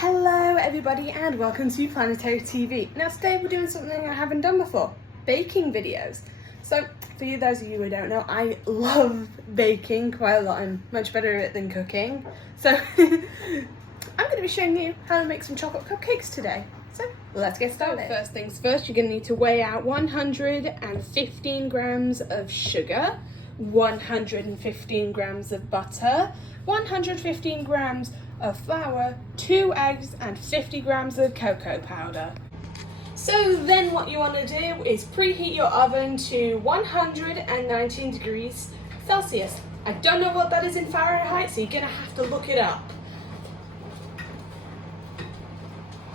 Hello everybody and welcome to PlanetaryTV. Now today we're doing something I haven't done before, baking videos. So for you, those of you who don't know, I love baking quite a lot. I'm much better at it than cooking. So I'm going to be showing you how to make some chocolate cupcakes today. So let's get started. So first things first, you're going to need to weigh out 115 grams of sugar, 115 grams of butter, 115 grams of flour, 2 eggs and 50 grams of cocoa powder. So then what you want to do is preheat your oven to 119 degrees Celsius. I don't know what that is in Fahrenheit, so you're going to have to look it up.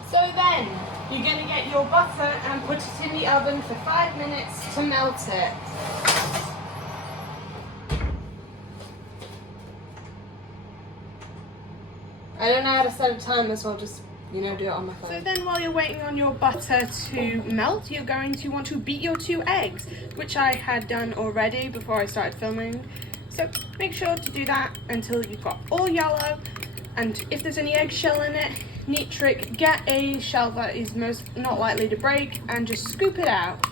So then you're going to get your butter and put it in the oven for 5 minutes to melt it. I don't know how to set a timer, so I'll just, do it on my phone. So then while you're waiting on your butter to melt, you're going to want to beat your 2 eggs, which I had done already before I started filming. So make sure to do that until you've got all yellow. And if there's any eggshell in it, neat trick, get a shell that is most not likely to break and just scoop it out.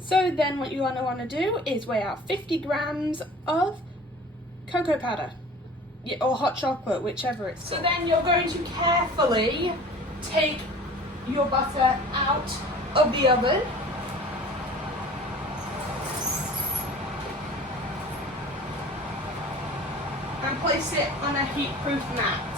So then what you want to do is weigh out 50 grams of cocoa powder. Yeah, or hot chocolate, whichever it's called. So then you're going to carefully take your butter out of the oven. And place it on a heat-proof mat.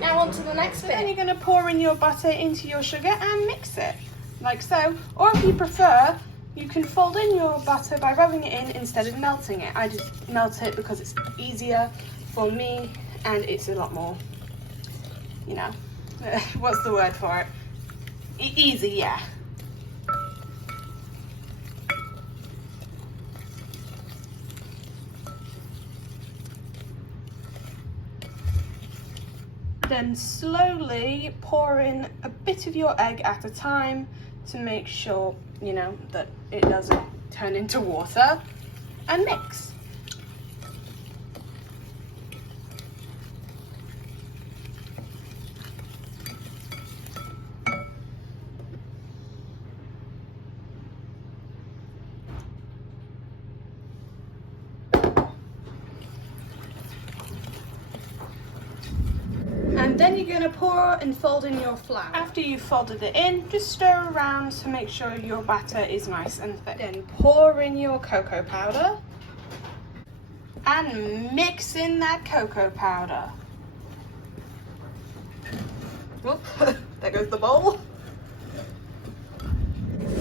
Now on to the next bit. Then you're going to pour in your butter into your sugar and mix it. Like so, or if you prefer, you can fold in your butter by rubbing it in instead of melting it. I just melt it because it's easier for me and it's a lot more, what's the word for it? Easy, yeah. Then slowly pour in a bit of your egg at a time to make sure, that it doesn't turn into water, and mix. And then you're going to pour and fold in your flour. After you've folded it in, just stir around to make sure your batter is nice and thick. Then pour in your cocoa powder and mix in that cocoa powder. Whoop, there goes the bowl.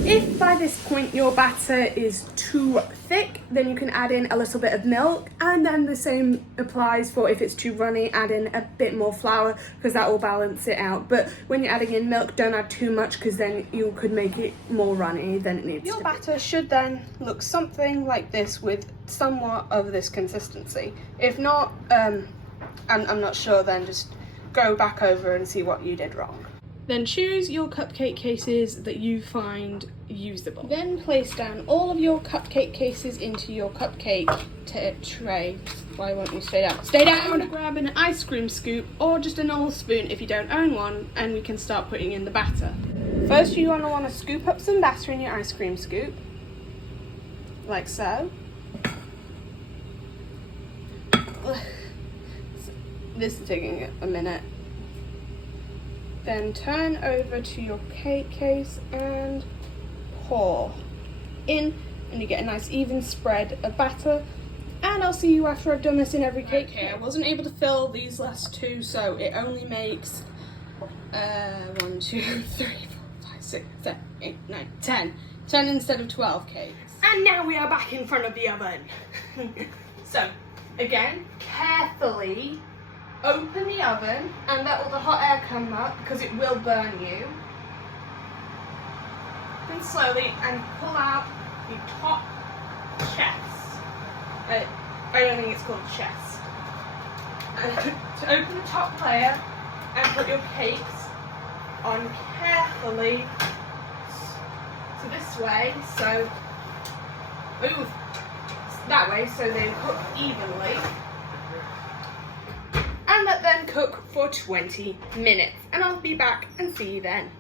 If by this point your batter is too thick, then you can add in a little bit of milk, and then the same applies for if it's too runny, add in a bit more flour because that will balance it out. But when you're adding in milk, don't add too much because then you could make it more runny than it needs to be. Your batter should then look something like this with somewhat of this consistency. If not, I'm not sure, then just go back over and see what you did wrong. Then choose your cupcake cases that you find usable. Then place down all of your cupcake cases into your cupcake tray. Why won't you stay down? Stay down! Grab an ice cream scoop or just a normal spoon if you don't own one, and we can start putting in the batter. First you want to scoop up some batter in your ice cream scoop, like so. This is taking a minute. Then turn over to your cake case and pour in, and you get a nice even spread of batter. And I'll see you after I've done this in every cake. Okay, I wasn't able to fill these last 2, so it only makes 1, 2, 3, 4, 5, 6, 7, 8, 9, 10. 10 instead of 12 cakes. And now we are back in front of the oven. So, again, carefully open the oven and let all the hot air come up because it will burn you. Then slowly and pull out the top chest. I don't think it's called chest. And to open the top layer and put your cakes on carefully to this way, so Ooh, that way so they cook evenly. And let them cook for 20 minutes. And I'll be back and see you then.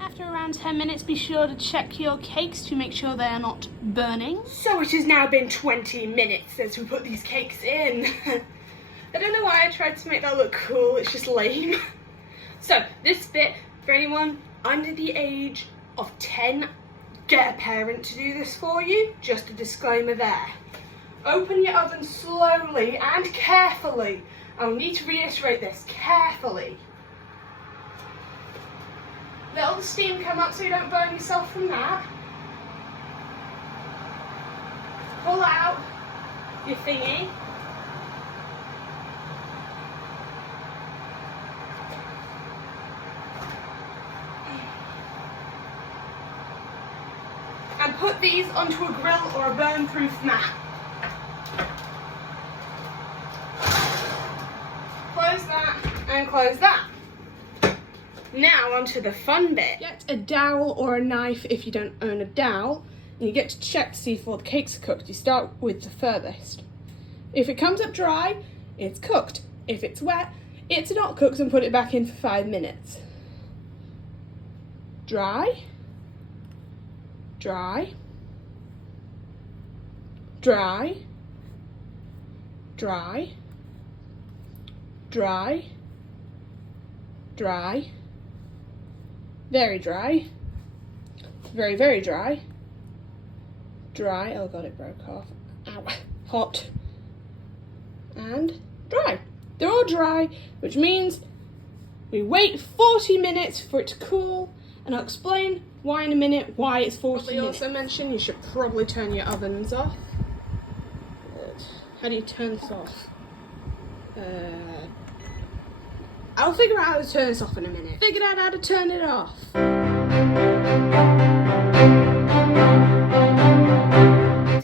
After around 10 minutes, be sure to check your cakes to make sure they are not burning. So it has now been 20 minutes since we put these cakes in. I don't know why I tried to make that look cool, it's just lame. So this bit, for anyone under the age of 10, get a parent to do this for you. Just a disclaimer there. Open your oven slowly and carefully. I'll need to reiterate this, carefully. Let all the steam come up so you don't burn yourself from that. Pull out your thingy. And put these onto a grill or a burn-proof mat. Close that and close that. Now onto the fun bit. Get a dowel or a knife if you don't own a dowel, and you get to check to see if all the cakes are cooked. You start with the furthest. If it comes up dry, it's cooked. If it's wet, it's not cooked, and put it back in for 5 minutes. Dry, dry, dry, dry, dry, dry, very dry, very, very dry, dry, oh god, it broke off, ow, hot, and dry. They're all dry, which means we wait 40 minutes for it to cool, and I'll explain why in a minute, why it's 40 minutes. Also mention you should probably turn your ovens off. How do you turn this off? I'll figure out how to turn this off in a minute. Figured out how to turn it off.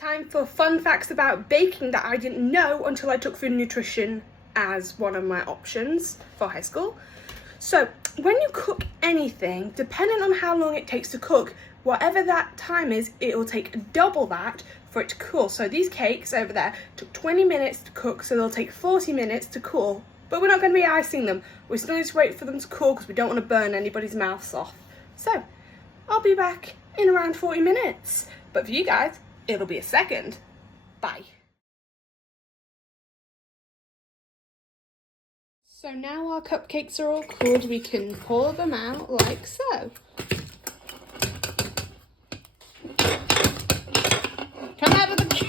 Time for fun facts about baking that I didn't know until I took food and nutrition as one of my options for high school. So when you cook anything, depending on how long it takes to cook, whatever that time is, it will take double that for it to cool. So these cakes over there took 20 minutes to cook, so they'll take 40 minutes to cool. But we're not going to be icing them. We still need to wait for them to cool because we don't want to burn anybody's mouths off. So I'll be back in around 40 minutes. But for you guys, it'll be a second. Bye. So now our cupcakes are all cooled, we can pour them out like so. Come out of the gate.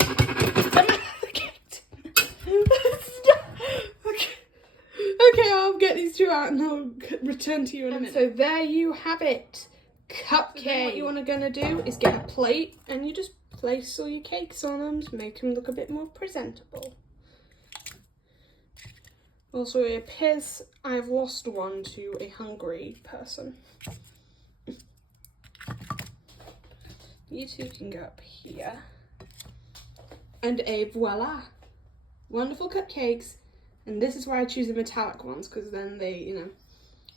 Okay, I'll get these two out and I'll return to you in a minute. So there you have it, cupcake. So what you're gonna do is get a plate and you just place all your cakes on them to make them look a bit more presentable. Also, it appears I've lost one to a hungry person. You two can go up here. And voila! Wonderful cupcakes. And this is why I choose the metallic ones, because then they, you know,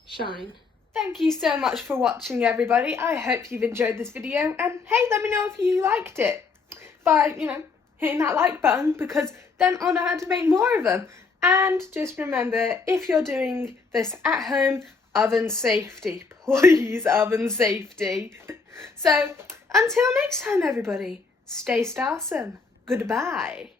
shine. Thank you so much for watching, everybody. I hope you've enjoyed this video. And hey, let me know if you liked it by, you know, hitting that like button, because then I'll know how to make more of them. And just remember, if you're doing this at home, oven safety. Please, oven safety. So, until next time, everybody, stay starsome. Goodbye.